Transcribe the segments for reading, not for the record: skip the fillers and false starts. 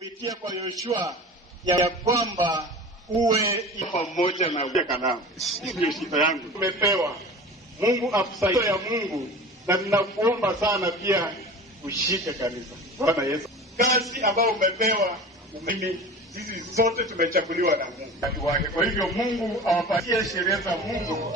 kupitia kwa Yoshua ya kwamba uwe pamoja na kalamu. Ndio shida yangu. Tumepewa. Mungu akusaidie ya Mungu, na ninakuomba sana pia ushike kanisa. Bwana Yesu. Kazi ambayo umepewa, mimi sisi sote tumechaguliwa na Mungu wake. Kwa hivyo Mungu awapatie sheria za Mungu.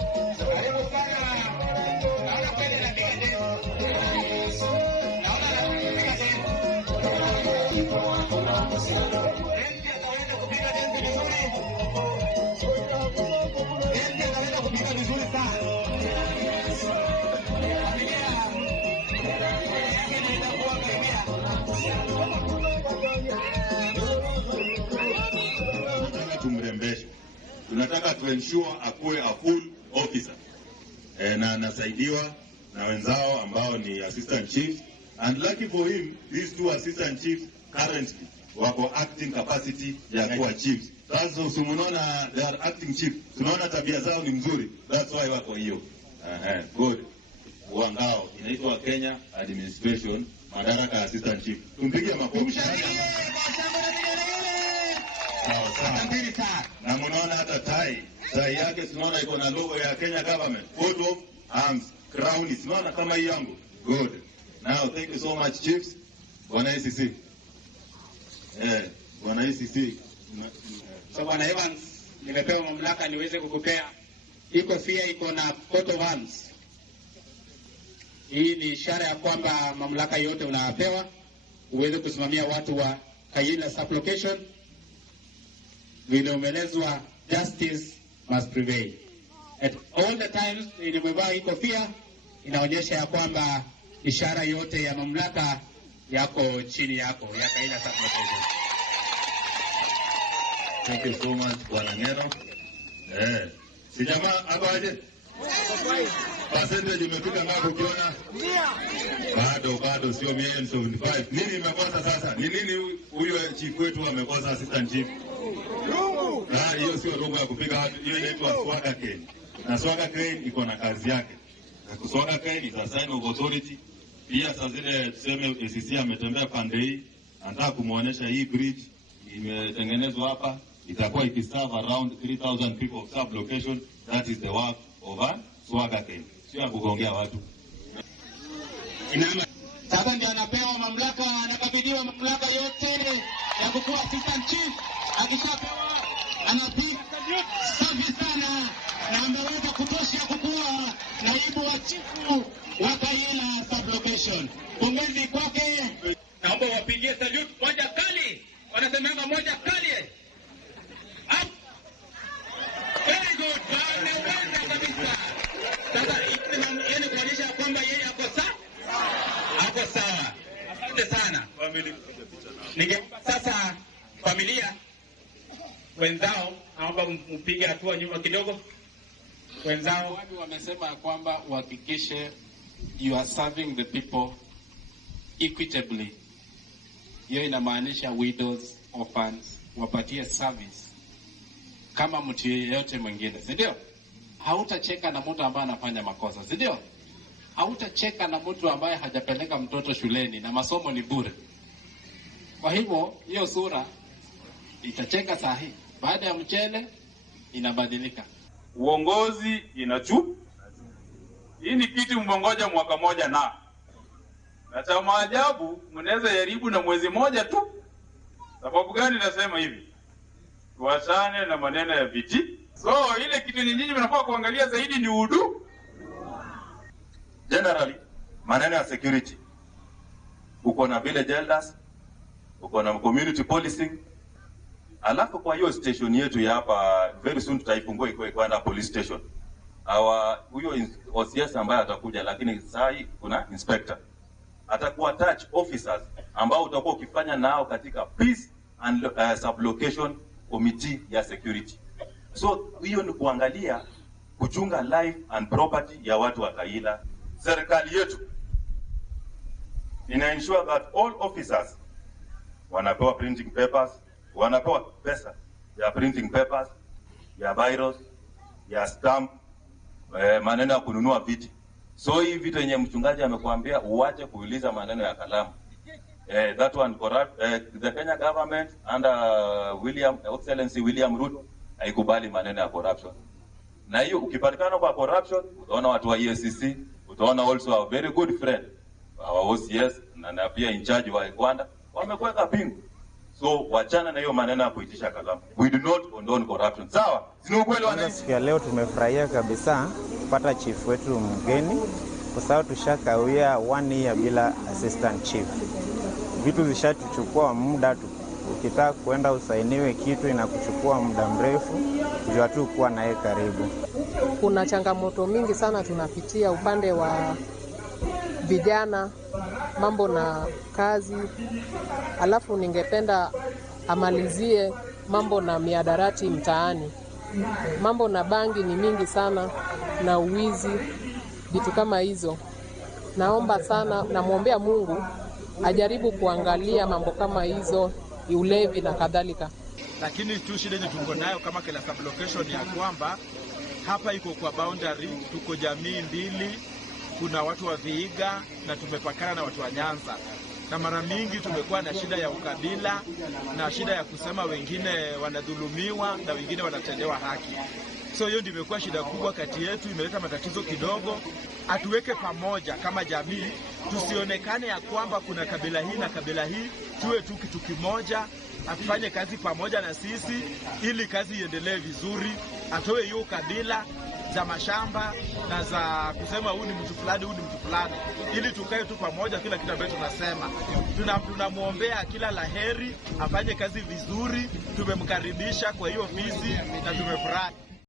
Tumrembeshe. Tunataka to ensure akuwe a full officer. Na anasaidiwa na wenzao ambao ni assistant chiefs, and lucky for him these two assistant chiefs currently wako acting capacity ya kuwa chiefs. Sasa usimuona they are acting chief. Tunaona tabia zao ni mzuri. That's why wako hiyo. Good. Wangao inaitwa Kenya Administration Madaraka Assistant Chief. Tumpigie makofi. Na mnaona hata tai yake tunaona iko na logo ya Kenya government, coat of arms, crown, tunaona kama hii yangu. Good. Now thank you so much chiefs. Bwana ICC. Bwana ICC. So Bwana Evans, nimepewa mamlaka niweze kukupea hii kofia, iko na coat of arms. Hii ni ishara ya kwamba mamlaka yote unapewa uweze kusimamia watu wa Kayila sublocation. Vile umelezwa, justice must prevail. At all the times nimevaa hii kofia, inaonyesha ya kwamba ishara yote ya mamlaka yako chini yako ya Kayila sublocation. Thank you so much Bwana Ngeno. Si jamaa hapa aje? Percentage imefika ngapi ukiona? Bado sio 175. Nini imekosa sasa? Ni nini huyo chief wetu amekosa assistant chief? Hiyo sio robo ya kupiga watu. Hiyo inaitwa swagger cane. Na swagger cane iko na kazi yake. Na swagger cane is a sign of authority. Pia saa zile tuseme ACC ametembea pande hii, anataka kumuonesha hii bridge imetengenezwa hapa, itakuwa ikiserve around 3000 people of sublocation. That is the work of a swagger cane. Sio kugongea watu. Sasa ndiye anapewa mamlaka, anakabidhiwa mamlaka yote ya kukuwa assistant chief. Akishapewa anapiga safi sana, na ameweza kutosha kukuwa naibu wa chifu wa Kayila sublocation. Pongezi kwake. Naomba wapigie salute moja kali. Wanasemanga moja kali. Up. Very good. Wameweza kabisa. Sasa yeye kuonyesha kwamba yeye ako sawa. Asante sana. Sasa familia wenzao naomba mpige hatua nyuma kidogo. Wenzao wamesema kwamba uhakikishe you are serving the people equitably. Hiyo inamaanisha widows, orphans, wapatie service kama mtu yeyote mwingine, si ndio? Hautacheka na mtu ambaye anafanya makosa, si ndio? Hautacheka na mtu ambaye hajapeleka mtoto shuleni na masomo ni bure. Kwa hivyo hiyo sura itacheka sahihi, baada ya mchele inabadilika. Uongozi inachu. Hii ni kitu mmongoja mwaka moja na cha maajabu mnaweza jaribu na mwezi moja tu. Sababu gani nasema hivi? Tuachane na maneno ya viti. So ile kitu nyinyi mnafaa kuangalia zaidi ni udu. Generally, maneno ya security. Uko na village elders, uko na community policing. Alafu kwa hiyo station yetu ya hapa very soon tutaifungua iko kwenda police station. Huyo OCS ambaye atakuja, lakini saa hii kuna inspector. Atakuwa touch officers ambao utakuwa ukifanya nao katika peace and sublocation committee ya security. So hiyo ni kuangalia kuchunga life and property ya watu wa Kayila. Serikali yetu ina ensure that all officers wanapewa printing papers, wanapewa pesa ya printing papers, ya biros, ya stamp, maneno ya kununua viti. So hii vitu yenye mchungaji amekuambia uache kuuliza maneno ya kalamu. That one corrupt. The Kenya government under Excellency William Ruto haikubali maneno ya corruption. Na hiyo ukipatikana kwa corruption, utaona watu wa EACC, utaona also a very good friend, our OCS na pia in charge wa Rwanda wamekuweka pingu. So wachana na hiyo maneno ya kuitisha kalamu. We do not condone corruption. Sawa? Sina ukweli wananchi. Siku ya leo tumefurahia kabisa kupata chief wetu mgeni kwa sababu tushakawia 1 year bila assistant chief. Vitu zishatuchukua muda, ukitaka kuenda usainiwe kitu inakuchukua muda mrefu, jua tu kuwa naye karibu. Kuna changamoto mingi sana tunapitia upande wa vijana, mambo na kazi. Alafu ningependa amalizie mambo na miadarati mtaani. Mambo na bangi ni mingi sana na uwizi, vitu kama hizo. Naomba sana, namwombea Mungu ajaribu kuangalia mambo kama hizo, ulevi na kadhalika. Lakini tu shida yenye tuko nayo kama kila sublocation ya kwamba hapa iko kwa boundary, tuko jamii mbili, kuna watu wa Vihiga na tumepakana na watu wa Nyanza. Na mara mingi tumekuwa na shida ya ukabila na shida ya kusema wengine wanadhulumiwa na wengine wanatendewa haki. So hiyo ndio imekuwa shida kubwa kati yetu, imeleta matatizo kidogo. Atuweke pamoja kama jamii, tusionekane ya kwamba kuna kabila hii na kabila hii, tuwe tu kitu kimoja, afanye kazi pamoja na sisi ili kazi iendelee vizuri. Atoe hiyo kabila za mashamba na za kusema huyu ni mtu fulani, huyu ni mtu fulani, ili tukae tu pamoja kila kitu ambacho tunasema. Tunamuombea kila laheri, afanye kazi vizuri. Tumemkaribisha kwa hiyo ofisi na tumefurahi.